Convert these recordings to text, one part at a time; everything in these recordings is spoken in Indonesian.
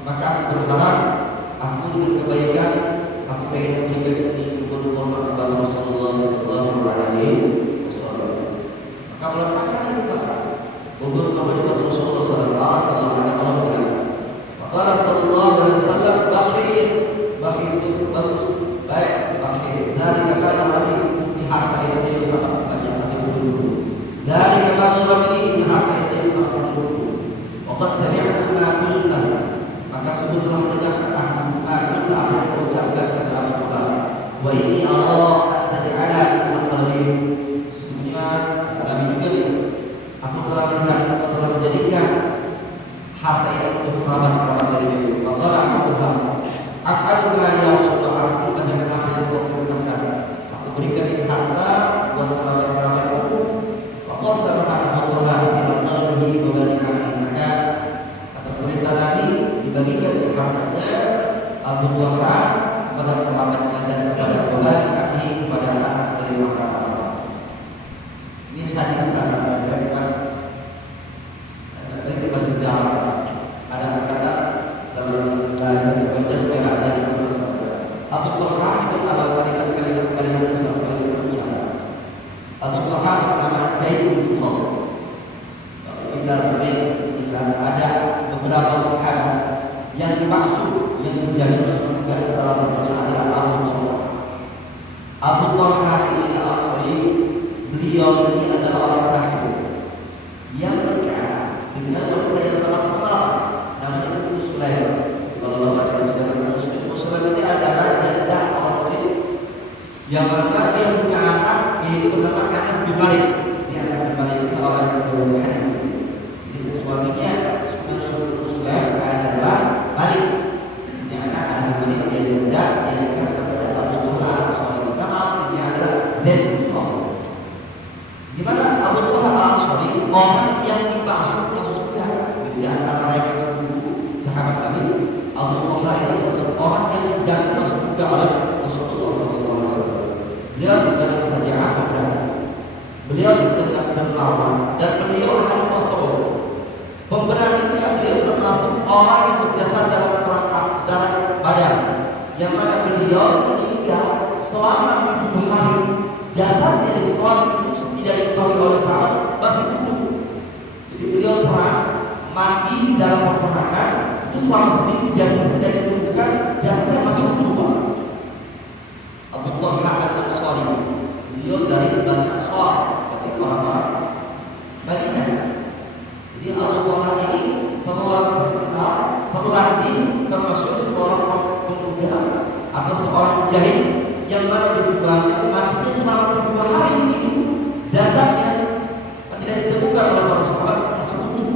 Maka aku berharap aku telah mendengar kata-kata apa yang saya ucapkan kepada Abu Bakar. Wa ini Allah tadi ada lebih sesungguhnya kami juga aku telah menjadikan harta ini untuk kerabat dari diri. Allah aku Tuhan. Akadullah ya sudah aku berikan apa yang kau perintahkan. Aku berikan ini harta buat kerabat-kerabatku. Allah subhanahu wa ta'ala dalam Al-Qur'an memberikan maka kata perintah Nabi dibagikan dari hartanya Abu Bakar kepada kerabatnya dan kepada kembali kami kepada anak dari masyarakat. Ini hadis dari seperti bersejarah. Ada kata dalam bahasa merah yang bersabda Abu Bakar itu adalah kalimat bersabda Abu Bakar pertama Daud Islam. Kita sering ada beberapa sahabat yang dimaksud yang menjadi masuk surga, salah satunya adalah Abu Bakar. Abu Bakar ini Al-Ansari, beliau ini adalah orang kafir yang menikah dengan wanita yang sangat terkenal, namanya Ummu Sulaim. Kalau Bapak sudah kenal Ummu Sulaim ini adalah janda orang kafir yang mana dia punya anak yaitu bernama Anas bin Malik. Dia anak bin Malik itu orang yang berumur hadis. Jadi suaminya Ummu Sulaim adalah Malik. Ini anak bin Malik yang janda yang nikah kepada Abu Bakar Al-Ansari. Nama aslinya adalah Zaid bin Sabit. Di mana Abu Bakar Al-Ansari orang yang dimaksud masuk surga di antara mereka 10 sahabat Nabi. Abu Bakar itu termasuk orang yang dijamin masuk surga oleh Rasulullah SAW. Beliau bukan saja apa berani, beliau dengan dermawan dan beliau akan masuk. Pemberaninya beliau termasuk orang yang berjasa dalam perang Badar, yang mana beliau meninggal selama 7 hari. Jasadnya di pesawat itu tidak diketahui oleh sahabat, masih utuh. Jadi beliau perang mati di dalam peperangan itu selama seminggu jasadnya tidak ditemukan, jasadnya masih utuh. Abu Bakar Al-Ansari, beliau dari Bani Ansar, dari orang-orang Madinah. Jadi Abu Bakar ini pemelatih termasuk seorang pemuda atau seorang mujahid yang mana berjuangnya matinya selama 2 hari itu jasadnya tidak ditemukan oleh para sahabat masih utuh.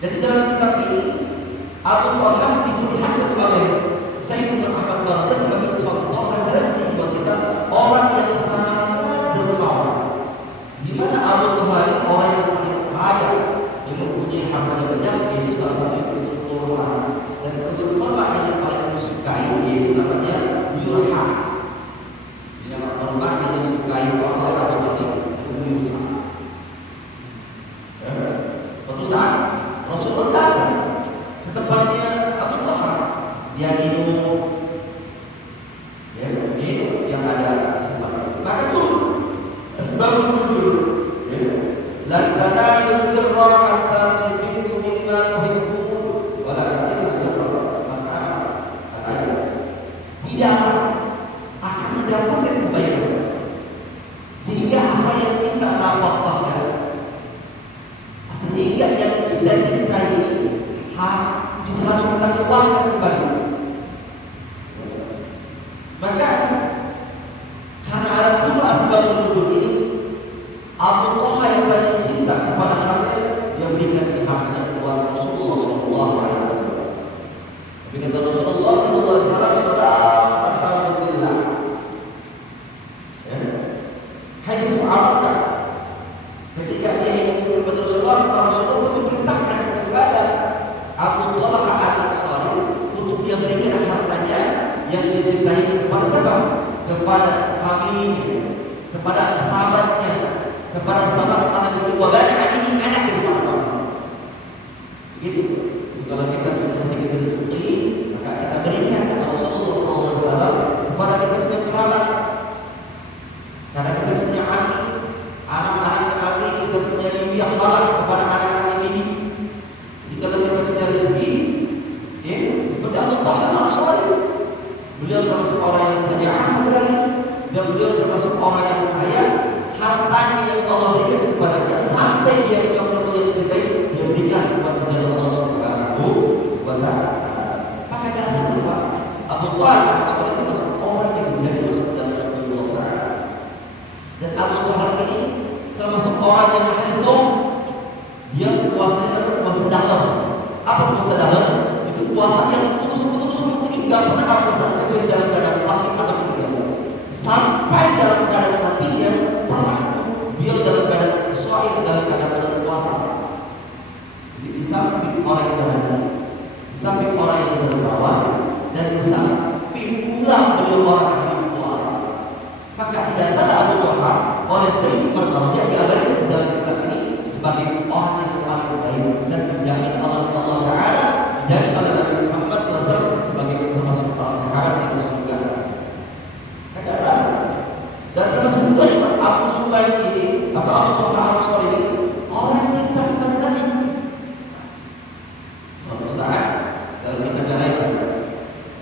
Dan di dalam kitab ini Abu Bakar dilihat oleh Sayyidina Ahmad Barajas sebagai contoh referensi buat kita orang yang sangat dermawan. Di mana Abu Bakar orang yang paling kaya, yang mempunyai harta yang banyak, yaitu salah satu itu Quran. Dan kebetulan yang paling disukai yaitu namanya Yurha. Ini nama korban yang disukai oleh Abu Bakar itu Yurha. Suatu saat Rasulullah datang ke tempatnya Abu Bakar. Dia minum yang ada di tempat itu. Maka itu sebab muncul lan tanalul birra hatta tunfiqu mimma tuhibbun walakin tidak akan mendapatkan kebaikan sehingga apa yang kita nafkahkan, sehingga yang kita cintai bisa langsung kita keluarkan kembali. Maka karena ada 2 sebab nuzul ini, Abu Bakar yang paling cinta kepada hartanya yang berikan hartanya kepada Rasulullah SAW. Tapi kata Rasulullah SAW, alhamdulillah, hai su'araka, ketika dia ingin kepada Rasulullah memerintahkan kepada Abu Bakar Al-Ansari untuk dia berikan hartanya yang dicintai kepada siapa? Kepada familinya, kepada sahabatnya, kepada sahabat anak wa banyak ini anak di rumah. Gitu. Kalau kita punya sedikit rezeki, maka kita berikan kepada Rasulullah SAW kepada kita punya kerabat. Karena kita punya anak-anak kami, kita punya bibi halal kepada anak-anak bibi. Jadi kalau kita punya rezeki, seperti Abu Bakar Al-Ansari, beliau termasuk orang yang sejahteranya berani, dan beliau termasuk orang yang kaya. Hartanya yang Allah berikan kepadanya sampai dia punya yang dicintai, dia berikan kepada Allah Subhanahu wa ta'ala. puasa dalam itu puasa yang terus nggak pernah puasa kecuali dalam keadaan sakit atau meninggal. Sampai dalam keadaan matinya pernah dia dalam keadaan shaim, dalam keadaan puasa. Jadi di samping orang yang berada, di samping orang yang berbawa, dan di samping pula beliau orang yang puasa. Maka tidak salah Abu Bakar oleh Sayyid berbawa diabadikan dalam kitab ini sebagai orang yang paling baik dan menjamin Allah Taala, menjamin oleh Nabi Muhammad SAW sebagai termasuk orang sahabat yang surga. Tidak salah. Dan termasuk juga Abu Sulaim ini atau Abu Bakar Al-Ansari ini orang yang cinta kepada Nabi. Suatu saat dalam kitab lain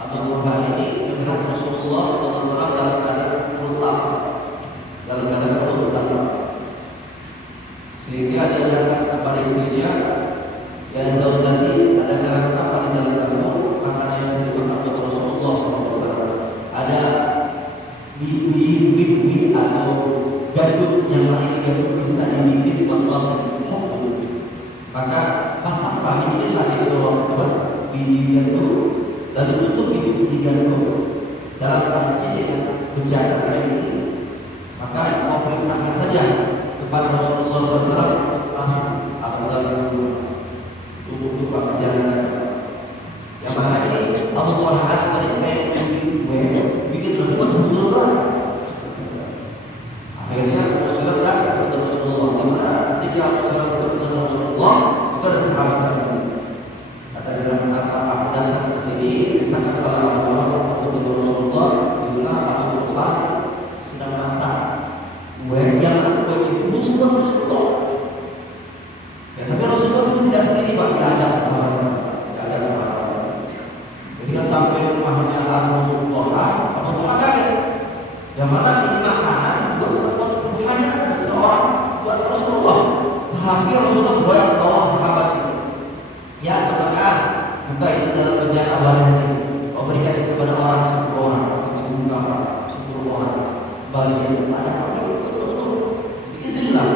Abu Bakar ini melihat Rasulullah SAW dalam keadaan berlutut, dalam keadaan berlutut, sehingga dia datang kepada istrinya, ya zaujati, ada garam apa di dalam kamu? Makanan yang bisa dimakan oleh Rasulullah SAW. Ada bibit atau gandum yang lain yang bisa dibikin buat hukum. Maka pasang kami inilah itu bibit itu lalu tutup bibit gandum dalam panci dengan berjaga ini. Maka mau perintahkan saja kepada Rasulullah SAW langsung apabila tubuh berjalan. Yang mana ini Abu Bakar Al-Ansari bikin buat Rasulullah. Akhirnya Rasulullah datang kepada Rasulullah. Dimana ketika Rasulullah kepada Rasulullah itu ada sahabat tadi. Kata dia aku datang ke sini ditanya kepada Rasulullah Rasulullah dimana Abu Bakar sedang masak kue yang aku buat itu musuh Rasulullah. Ya, tapi Rasulullah itu tidak sendiri Pak, tidak ada sahabat, tidak ada sahabat. Ketika sampai rumahnya Rasulullah, Abu Bakar kaget. Yang mana ini makanan buat kebutuhannya seorang buat Rasulullah. Tapi Rasulullah bawa sahabat itu. Ya, teman-teman, buka itu dalam bejana wadah ini. Kau berikan itu kepada orang 10 orang, dibuka 10 orang. Bagian ada kami istilah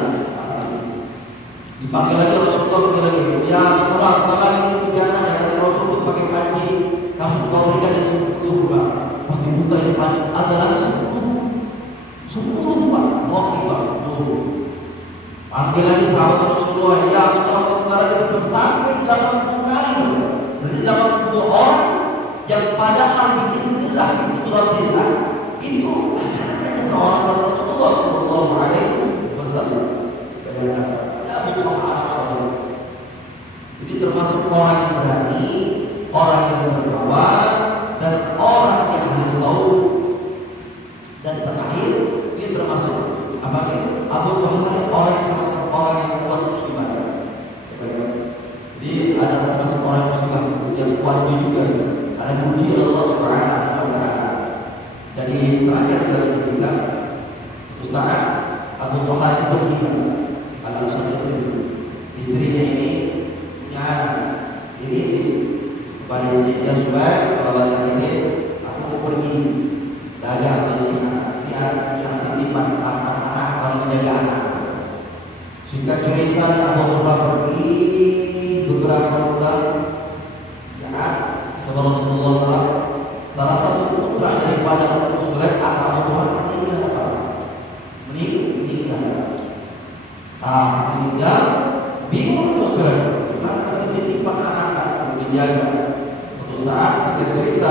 dipanggil lagi Rasulullah lagi, ya orang lagi bejana yang tadi kau tutup pakai panci, langsung kau berikan dari 10 buka. Pas dibuka itu panci ada lagi 10 Pak, oke Pak. Panggil lagi sahabat Rasulullah, ya kita kembali bersama 80 kali. Berarti 80 orang yang padahal biiznillah itu Rasulullah itu akan seorang Rasulullah Sallallahu Alaihi Wasallam. Jadi termasuk orang yang berani, orang yang berkawan, dan orang yang ahli saum. Dan terakhir ini termasuk apa ini? Abu Bakar orang yang termasuk orang yang kuat muslimat. Jadi ada termasuk orang muslimat yang kuat juga. Ada puji Allah Subhanahu Wa Taala. Jadi terakhir dalam kita usaha Abu Bakar itu berkhianat. Al-Ansari istrinya ini punya ini kepada istrinya supaya kalau bahasa ini aku mau pergi dagang ini yang titipan anak-anak kalau menjaga anak. Singkat cerita Abu Bakar pergi beberapa bulan ya sebelum Rasulullah SAW. Salah satu putra daripada Abu Sulaim Abu Bakar meninggal bingung Rasul karena titipan anak-anak menjaga. Suatu saat singkat cerita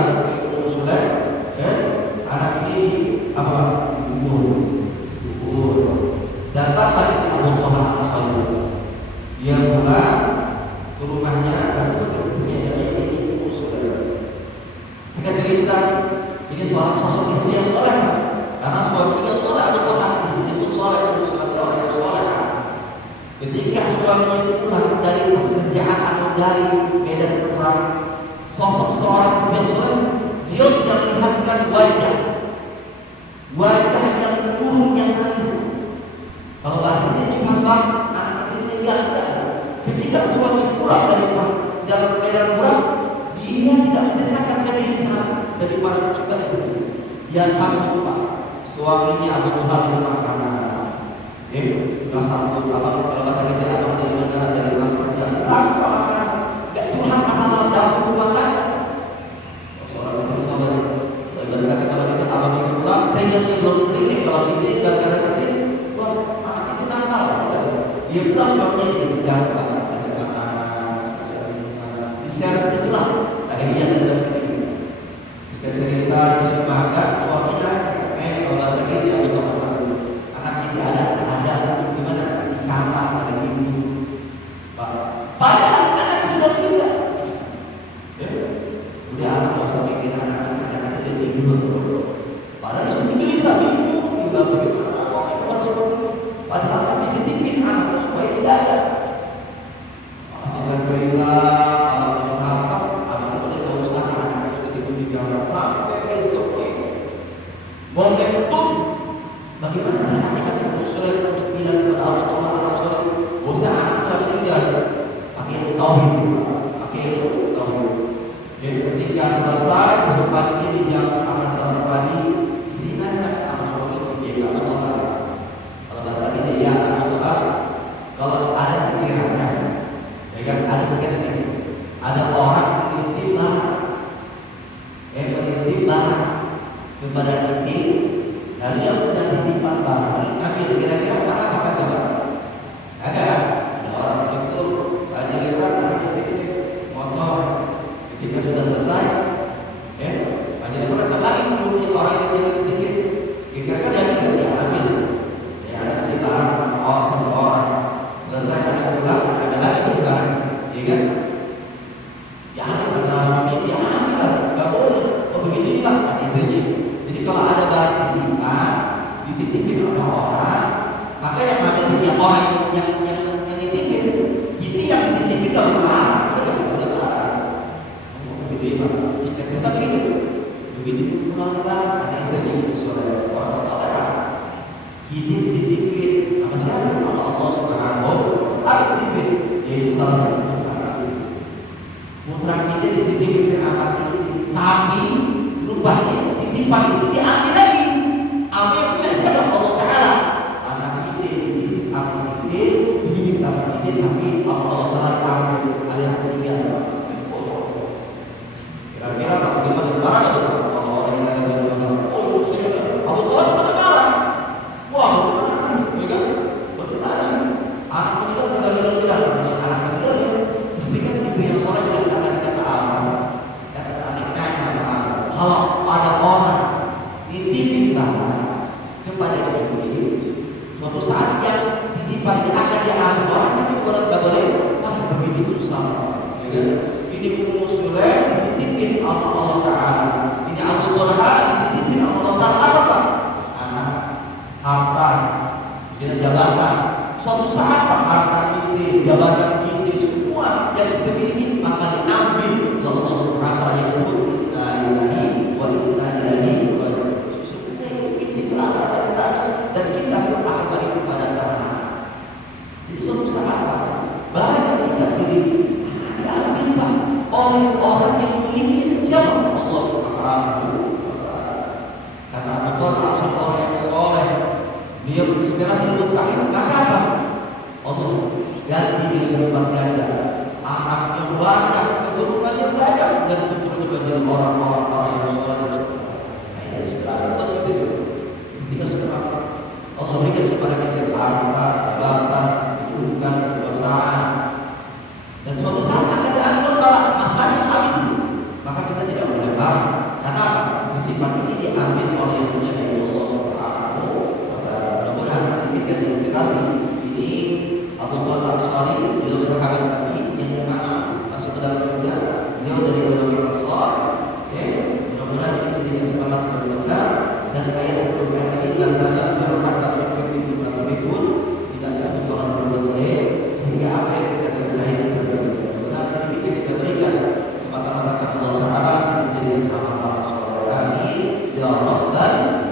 Rasul anak ini apa gugur datang lagi Abu Bakar Al-Ansari. Dia pulang ke rumahnya dan bertemu istrinya ini saudara. Singkat cerita ini seorang sosok istri yang soleh karena suaminya soleh Abu Bakar, istrinya pun soleh dan orang yang soleh. Ketika suaminya pulang dari pekerjaan atau dari medan perang, sosok seorang istri yang soleh, dia tidak melihatkan wajah yang turun yang nangis. Kalau bahasanya cuma bang, anak itu meninggal. Ketika suami pulang dari dalam medan perang, dia tidak menceritakan kegelisahan daripada suka istri. Dia sanggup Pak, suaminya Abu Bakar di makanan. Nggak sanggup kalau bahasa kita atau dari mana dari dalam kerjaan sanggup Pak, nggak curhat masalah servis lah. Akhirnya dalam kita cerita kasih makan suaminya, kalau bahasa kita ya betul anak kita ada gimana di kamar ada ibu. Padahal anak sudah tidak. Ya, udah anak nggak usah mikir anak dia tidur terus. Padahal sudah gelisah bingung juga bagaimana. Padahal kami dititipin anak supaya tidak ada. Momentum bagaimana caranya kata Rasulullah untuk bilang kepada Allah bahwa anak telah meninggal pakai tauhid, jadi ketika selesai kesempatan ini dijawab amal salat pagi, istri nanya sama suami dia nggak menolak. Kalau bahasa ini ya kalau ada sekiranya, ya kan ada sekiranya ini, ada orang menitip barang kepada kita, lalu yang sudah titipan barang ambil kira-kira barang apa coba? Ada orang itu aja motor ketika sudah selesai, aja datang lagi menunggu orang yang titip, kira-kira dia ambil, ya nanti barang seseorang selesai ada pulang ada lagi barang, ya kan? Ya ambil kata suami dia ambil, nggak boleh, begini lah kata istrinya. Jadi kalau ada barang titipan dititipin oleh orang, maka yang ambil dia orang yang dititipin, kita yang dititipin nggak boleh larang. Begitu ya, singkat cerita begitu pulang barang kata istrinya suara orang saudara, kita dititipin apa siapa? Allah Subhanahu apa dititipin? Yaitu salah satu putra kita dititipin ke anak ini, tapi rupanya titipan itu diambil lagi. Apa yang punya siapa? Allah Ta'ala. Anak kita dititip anak kita, dititip anak kita, tapi Allah Ta'ala ambil alias ketiga. Kira-kira bagaimana barang itu? Kalau orang yang ada di dalam, Abu Talib terkenal. Wah, bagaimana sih? Ya kan? Bagaimana sih? Anak meninggal tidak bilang anak meninggal, tapi kan istri yang soleh bilang kata apa? Kata anaknya apa? Kalau ada orang dititipin barang kepada ini, suatu saat yang titipan ini akan diambil orang, itu nggak boleh begitu sama. Ini Ummu Sulaim dititipin Allah Ta'ala, ini Abu Talha dititipin Allah Ta'ala apa? Anak, harta, jabatan. Suatu saat harta kita, jabatan kita, semua yang kita miliki maka diambil oleh Allah Subhanahu Wa Ta'ala yang disebut dan kita pun akan balik kepada tanah. Jadi suatu saat banyak kita miliki diambil Pak oleh orang yang memiliki siapa? Allah Subhanahu Wa Ta'ala. Karena betul langsung orang yang soleh, dia inspirasi untuk kami. Maka apa? Allah ganti dengan lipat ganda, anak yang banyak, keturunan yang banyak, dan keturunan orang-orang yang soleh. Nah, ini inspirasi untuk itu. Ketika sekarang Allah berikan kepada kita harta, jabatan, kedudukan, kekuasaan, dan suatu saat akan diambil kalau masanya habis, maka kita tidak boleh marah. Karena titipan ini diambil oleh yang punya dari Allah Subhanahu Wa Ta'ala. Mudah-mudahan sedikit inspirasi ini Abu Talha Al-Ansari beliau sahabat Nabi yang masuk ke dalam surga. Beliau dari ulama Ansar. Mudah-mudahan ini menjadi semangat berbeda dan ayat sebelumnya ini yang dalam berkata tidak disebut orang berbuat baik sehingga apa yang kita kerjain mudah sedikit kita berikan semata-mata karena Allah Ta'ala menjadi amal soleh kami ya Rabbal Alamin.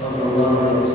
Sallallahu alaihi wasallam.